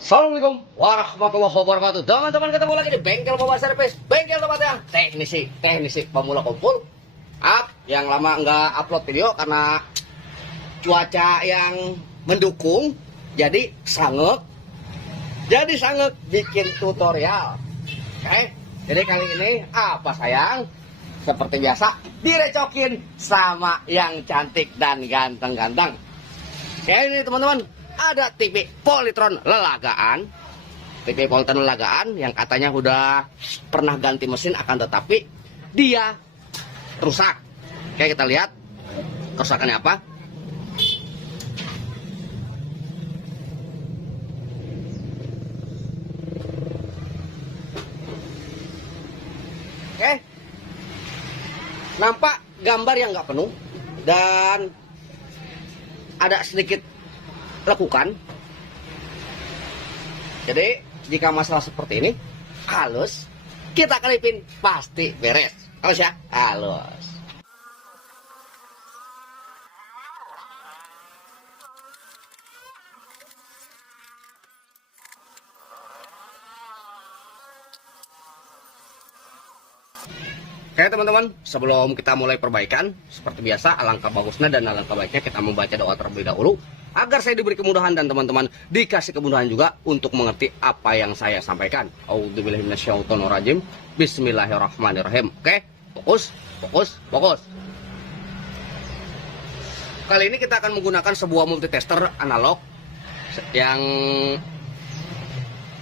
Assalamualaikum warahmatullahi wabarakatuh. Teman-teman, ketemu lagi di bengkel mobile service, bengkel tempat yang teknisi pemula kumpul. Yang lama nggak upload video karena cuaca yang mendukung, jadi sanggup bikin tutorial. Oke, jadi kali ini apa sayang? Seperti biasa direcokin sama yang cantik dan ganteng-ganteng. Oke, ini teman-teman, ada TV Polytron lelagaan. TV Polytron lelagaan yang katanya udah pernah ganti mesin, akan tetapi dia rusak. Oke, kita lihat kerusakannya apa. Oke, nampak gambar yang nggak penuh dan ada sedikit lekukan. Jadi jika masalah seperti ini halus, kita kelipin pasti beres. Halus ya, halus. Oke teman-teman, sebelum kita mulai perbaikan, seperti biasa alangkah bagusnya dan alangkah baiknya kita membaca doa terlebih dahulu agar saya diberi kemudahan dan teman-teman dikasih kemudahan juga untuk mengerti apa yang saya sampaikan. A'udzubillahi minasyaitonirrajim. Bismillahirrahmanirrahim. Oke, fokus. Kali ini kita akan menggunakan sebuah multitester analog yang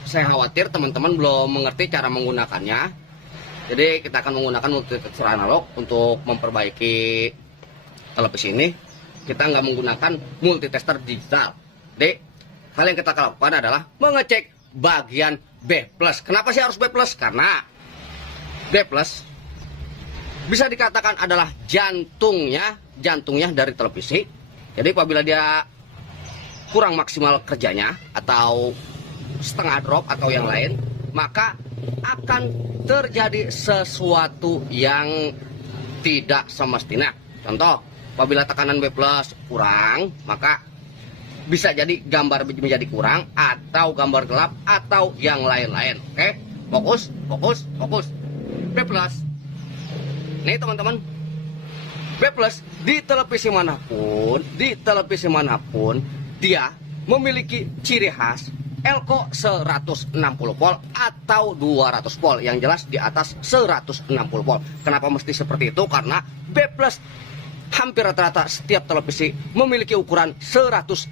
saya khawatir teman-teman belum mengerti cara menggunakannya. Jadi kita akan menggunakan multitester analog untuk memperbaiki televisi ini. Kita nggak menggunakan multitester digital. Jadi hal yang kita lakukan adalah mengecek bagian B+. Kenapa sih harus B+? Karena B+ bisa dikatakan adalah jantungnya dari televisi. Jadi apabila dia kurang maksimal kerjanya atau setengah drop atau yang lain, maka akan terjadi sesuatu yang tidak semestinya. Contoh, apabila tekanan B+ kurang, maka bisa jadi gambar menjadi kurang atau gambar gelap atau yang lain-lain. Oke, fokus. B+. Nih teman-teman, B+ di televisi manapun dia memiliki ciri khas elko 160 volt atau 200 volt, yang jelas di atas 160 volt. Kenapa mesti seperti itu? Karena B+ hampir rata-rata setiap televisi memiliki ukuran 110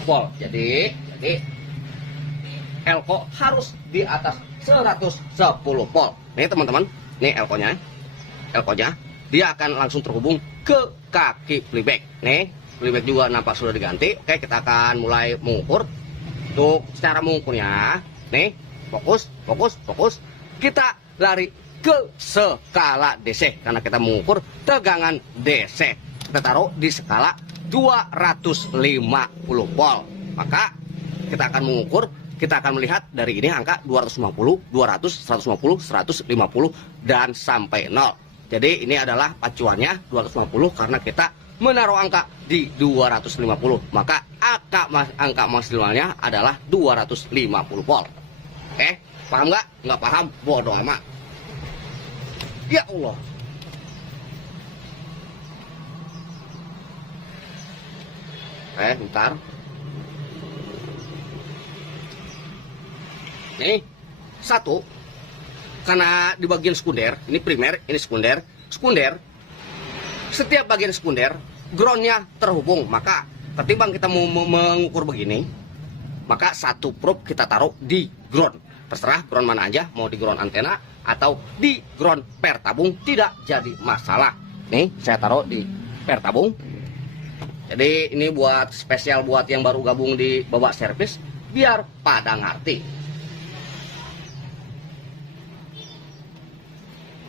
volt. Jadi elko harus di atas 110 volt. Nih teman-teman, nih elkonya dia akan langsung terhubung ke kaki playback. Nih playback juga nampak sudah diganti. Oke, kita akan mulai mengukur. Untuk cara mengukurnya, nih fokus. Kita lari ke skala DC karena kita mengukur tegangan DC. Kita taruh di skala 250 volt. Maka kita akan mengukur, kita akan melihat dari ini angka 250, 200, 150, 150 dan sampai 0. Jadi ini adalah pacuannya 250 karena kita menaruh angka di 250, maka angka maksimalnya adalah 250 volt. Paham nggak? Nggak paham, bodoh amat. Ya Allah. Bentar. Nih, satu. Karena di bagian sekunder, ini primer, ini sekunder. Setiap bagian sekunder groundnya terhubung, maka ketimbang kita mau mengukur begini, maka satu probe kita taruh di ground. Terserah ground mana aja, mau di ground antena atau di ground per tabung, tidak jadi masalah. Nih saya taruh di per tabung. Jadi ini buat spesial buat yang baru gabung di babak servis, biar pada ngerti.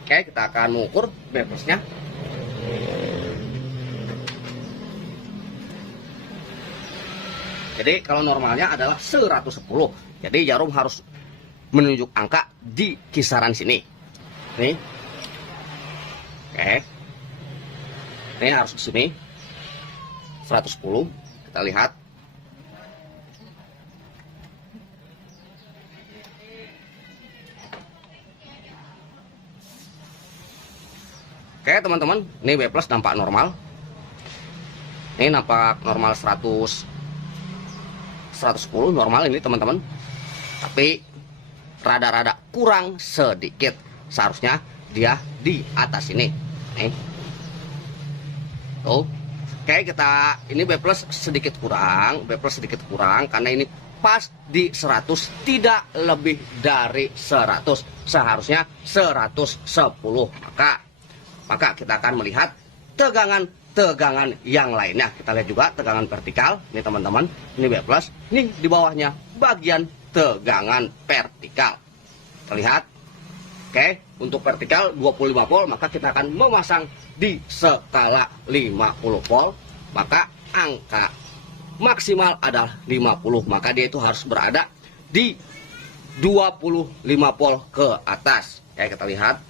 Oke, kita akan mengukur B+-nya. Jadi kalau normalnya adalah 110. Jadi jarum harus menunjuk angka di kisaran sini. Nih. Oke. Ini harus di sini. 110. Kita lihat. Oke teman-teman, ini B plus nampak normal. Ini nampak normal 110 normal ini teman-teman. Tapi rada-rada kurang sedikit. Seharusnya dia di atas ini. Nih. Tuh. Oke, kita ini B plus sedikit kurang, karena ini pas di 100, tidak lebih dari 100. Seharusnya 110. Maka kita akan melihat tegangan yang lainnya. Kita lihat juga tegangan vertikal. Ini teman-teman, ini B plus. Ini di bawahnya bagian tegangan vertikal. Terlihat. Oke, untuk vertikal 25 volt, maka kita akan memasang di skala 50 volt. Maka angka maksimal adalah 50. Maka dia itu harus berada di 25 volt ke atas. Ya, kita lihat.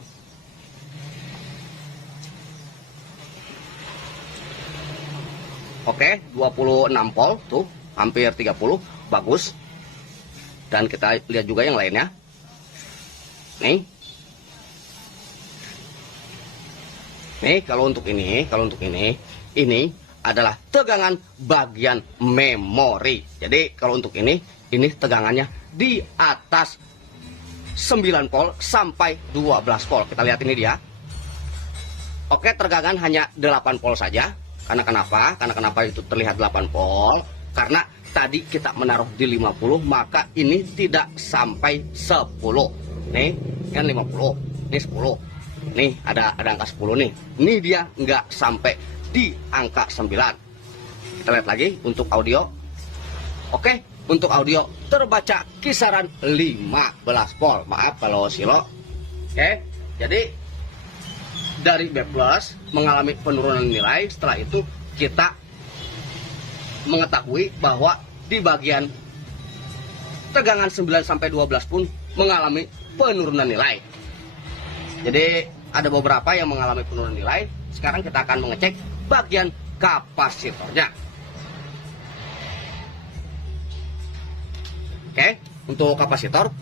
Oke, 26 volt tuh, hampir 30, bagus. Dan kita lihat juga yang lainnya. Nih, kalau untuk ini adalah tegangan bagian memori. Jadi kalau untuk ini tegangannya di atas 9 volt sampai 12 volt. Kita lihat ini dia. Oke, tegangan hanya 8 volt saja. Karena kenapa itu terlihat 8 volt? Karena tadi kita menaruh di 50, maka ini tidak sampai 10. Nih, kan 50, ini 10. Nih, ada angka 10 nih. Ini dia nggak sampai di angka 9. Kita lihat lagi untuk audio. Oke, untuk audio terbaca kisaran 15 volt. Maaf kalau silo. Oke, jadi dari B plus mengalami penurunan nilai. Setelah itu kita mengetahui bahwa di bagian tegangan 9 sampai 12 pun mengalami penurunan nilai. Jadi ada beberapa yang mengalami penurunan nilai. Sekarang kita akan mengecek bagian kapasitornya. Oke, untuk kapasitor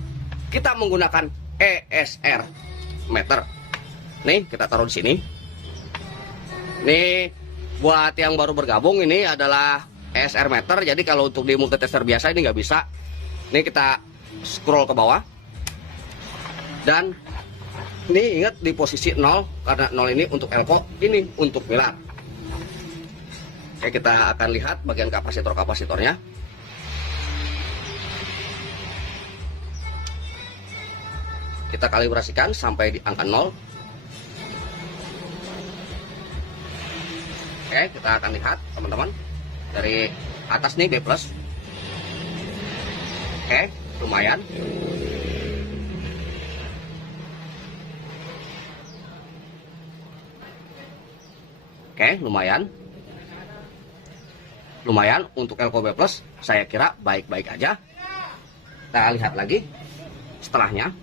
kita menggunakan ESR meter. Nih, kita taruh di sini. Nih, buat yang baru bergabung, ini adalah ESR meter. Jadi kalau untuk di multitester biasa ini nggak bisa. Nih, kita scroll ke bawah. Dan ini ingat di posisi 0, karena 0 ini untuk elko, ini untuk pilar. Oke, kita akan lihat bagian kapasitornya. Kita kalibrasikan sampai di angka 0. Oke, kita akan lihat teman-teman dari atas nih B plus. Oke, lumayan. Oke, lumayan untuk elko B plus. Saya kira baik-baik aja. Kita lihat lagi setelahnya.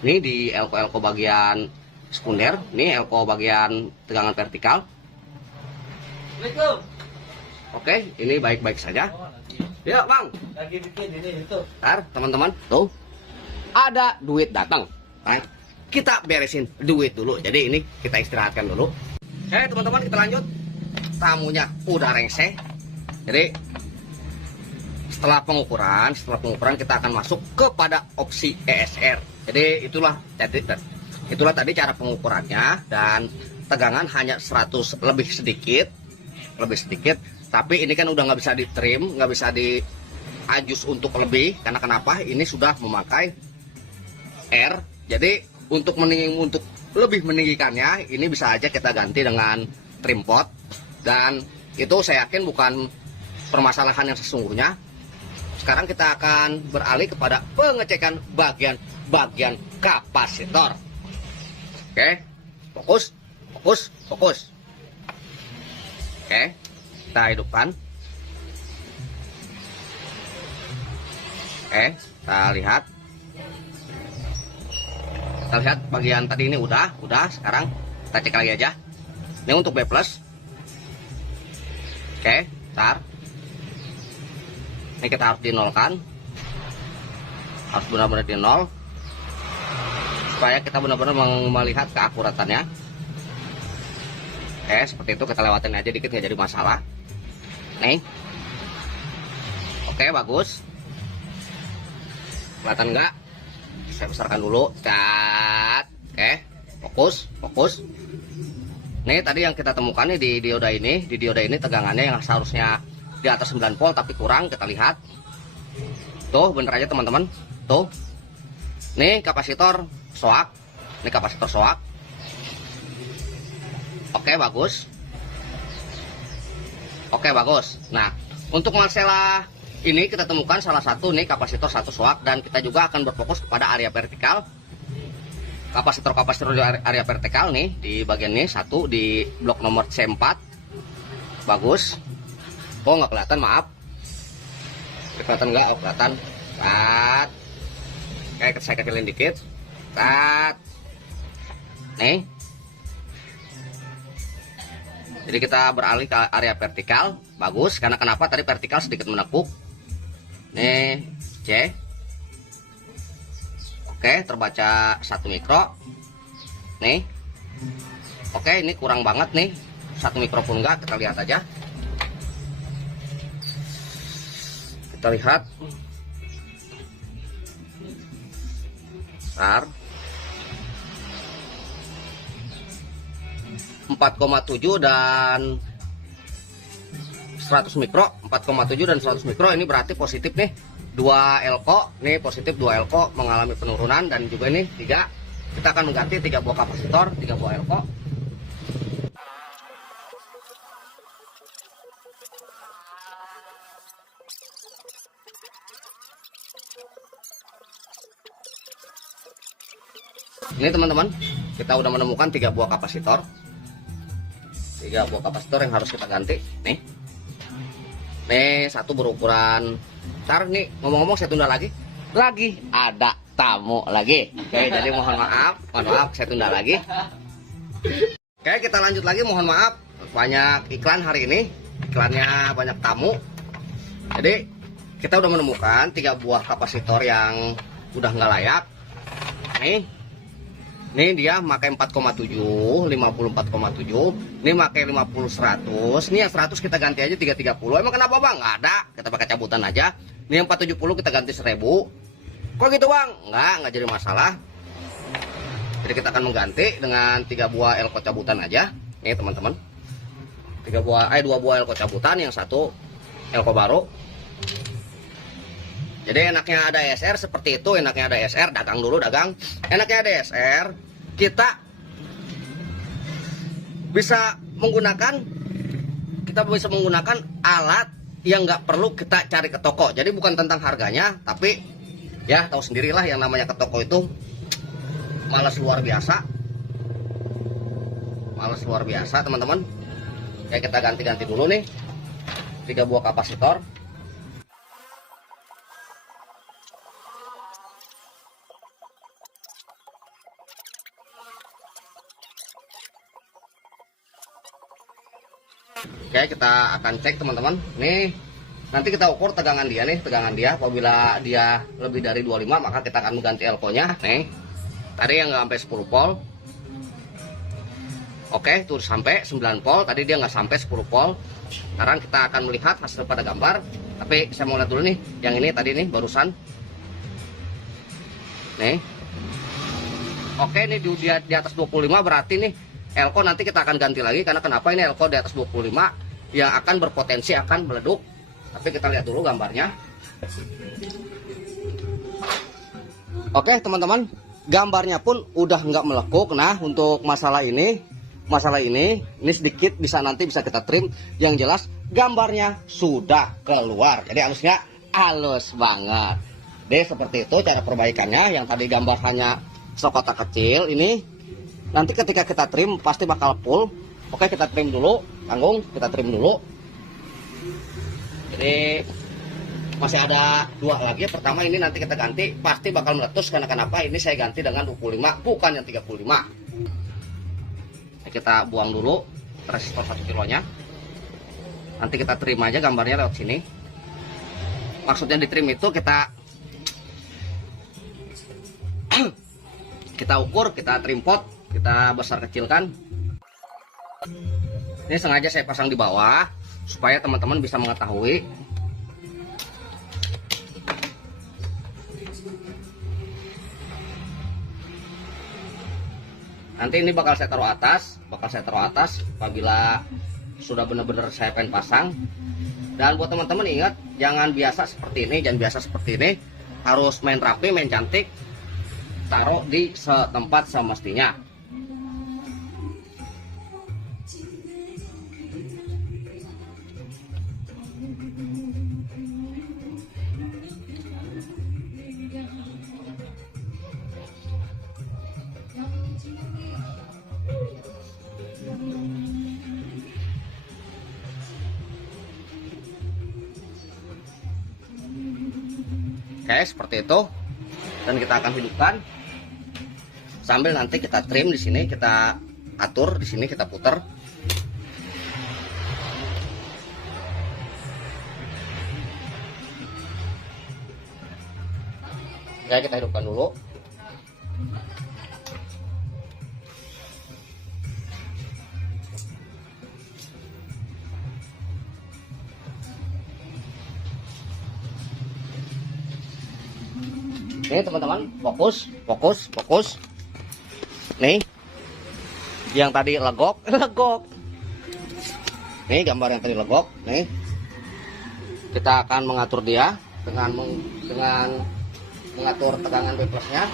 Ini di elko bagian sekunder. Ini elko bagian tegangan vertikal. Oke, ini baik-baik saja. Ya, Bang. Lagi bikin ini itu. Ntar, teman-teman, tuh ada duit datang. Nah, kita beresin duit dulu. Jadi ini kita istirahatkan dulu. Oke, teman-teman, kita lanjut. Tamunya udah rengse. Jadi setelah pengukuran kita akan masuk kepada opsi ESR. Jadi itulah tadi cara pengukurannya, dan tegangan hanya 100 lebih sedikit. Tapi ini kan udah nggak bisa ditrim, nggak bisa diajus untuk lebih, karena kenapa? Ini sudah memakai R. Jadi untuk lebih meninggikannya, ini bisa aja kita ganti dengan trim pot. Dan itu saya yakin bukan permasalahan yang sesungguhnya. Sekarang kita akan beralih kepada pengecekan bagian kapasitor. Oke, fokus. Oke, kita hidupkan. Oke, kita lihat. Bagian tadi ini udah. Sekarang kita cek lagi aja. Ini untuk B plus. Oke, bentar. Ini kita harus dinolkan. Harus benar-benar di nol, supaya kita benar-benar melihat keakuratannya. Oke, seperti itu, kita lewatin aja dikit, nggak jadi masalah. Nih. Oke, bagus. Kelihatan nggak? Saya besarkan dulu. Cat. Oke, fokus. Nih tadi yang kita temukan nih di dioda ini tegangannya yang seharusnya di atas 9 volt tapi kurang, kita lihat. Tuh, bener aja teman-teman. Tuh. Nih kapasitor soak. Oke, bagus. Nah, untuk masalah ini kita temukan salah satu nih kapasitor 1 soak, dan kita juga akan berfokus kepada area vertikal. Kapasitor di area vertikal nih di bagian ini 1 di blok nomor C4. Bagus. Oh, nggak kelihatan, maaf. Kelihatan nggak? Oh, kelihatan. Cut. Oke, saya kecilin dikit. Cut. Nih. Jadi kita beralih ke area vertikal. Bagus. Karena kenapa? Tadi vertikal sedikit menekuk. Nih, C. Oke, terbaca 1 mikro. Nih. Oke, ini kurang banget nih. 1 mikro pun enggak, kita lihat aja. Kita lihat. Bentar. 4,7 dan 100 mikro. 4,7 dan 100 mikro ini berarti positif nih. 2 elko, nih positif 2 elko mengalami penurunan, dan juga ini 3. Kita akan mengganti 3 buah kapasitor, 3 buah elko. Ini teman-teman, kita udah menemukan 3 buah kapasitor. 3 buah kapasitor yang harus kita ganti. Nih, 1 berukuran. Ntar nih, ngomong-ngomong saya tunda lagi ada tamu lagi. Oke, jadi mohon maaf saya tunda lagi. Oke, kita lanjut lagi. Mohon maaf banyak iklan hari ini, iklannya banyak tamu. Jadi kita udah menemukan 3 buah kapasitor yang udah nggak layak. Nih dia pakai 4,7, 54,7. Ini pakai 50 100. Ini yang 100 kita ganti aja 330. Emang kenapa Bang? Nggak ada. Kita pakai cabutan aja. Ini yang 470 kita ganti 1000. Kok gitu Bang? Nggak jadi masalah. Jadi kita akan mengganti dengan 3 buah elko cabutan aja. Nih teman-teman. 2 buah elko cabutan, yang 1 elko baru. Jadi enaknya ada ESR seperti itu, enaknya ada ESR, dagang. Enaknya ada ESR, kita bisa menggunakan alat yang nggak perlu kita cari ke toko. Jadi bukan tentang harganya, tapi ya tahu sendirilah yang namanya ke toko itu malas luar biasa teman-teman. Ya kita ganti-ganti dulu nih 3 buah kapasitor. Oke, kita akan cek teman-teman. Nih, nanti kita ukur tegangan dia nih, apabila dia lebih dari 25 maka kita akan mengganti elko-nya. Nih, tadi yang nggak sampai 10 volt. Oke, tuh sampai 9 volt. Tadi dia nggak sampai 10 volt. Sekarang kita akan melihat hasil pada gambar. Tapi saya mau lihat dulu nih, yang ini tadi nih barusan. Nih. Oke, ini di atas 25 berarti nih elko nanti kita akan ganti lagi. Karena kenapa? Ini elko di atas 25 yang akan berpotensi akan meleduk. Tapi kita lihat dulu gambarnya. Oke teman-teman, gambarnya pun udah nggak melekuk. Nah, untuk masalah ini sedikit nanti bisa kita trim. Yang jelas gambarnya sudah keluar. Jadi halusnya halus banget. Deh, seperti itu cara perbaikannya. Yang tadi gambar hanya sekotak kecil, ini nanti ketika kita trim pasti bakal full. Oke, kita trim dulu, tanggung, kita trim dulu. Jadi masih ada 2 lagi. Pertama ini nanti kita ganti, pasti bakal meletus. Karena kenapa? Ini saya ganti dengan 25, bukan yang 35. Kita buang dulu resistor 1 kilonya. Nanti kita trim aja gambarnya lewat sini. Maksudnya di trim itu kita ukur, kita trim pot, kita besar kecilkan. Ini sengaja saya pasang di bawah supaya teman-teman bisa mengetahui. Nanti ini bakal saya taruh atas, apabila sudah benar-benar saya pengen pasang. Dan buat teman-teman ingat, jangan biasa seperti ini, harus main rapi, main cantik, taruh di tempat semestinya. Oke, seperti itu. Dan kita akan hidupkan sambil nanti kita trim di sini, kita atur di sini, kita putar. Oke, kita hidupkan dulu. Nih teman-teman, fokus. Nih, yang tadi legok. Nih gambar yang tadi legok. Nih, kita akan mengatur dia dengan mengatur tegangan B plusnya.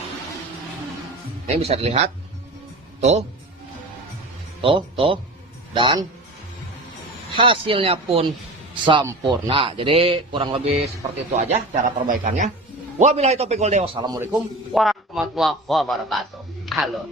Ini bisa dilihat, tuh, dan hasilnya pun sempurna. Jadi kurang lebih seperti itu aja cara perbaikannya. Wabillahi taufiq wal hidayah. Wassalamualaikum warahmatullahi wabarakatuh. Halo.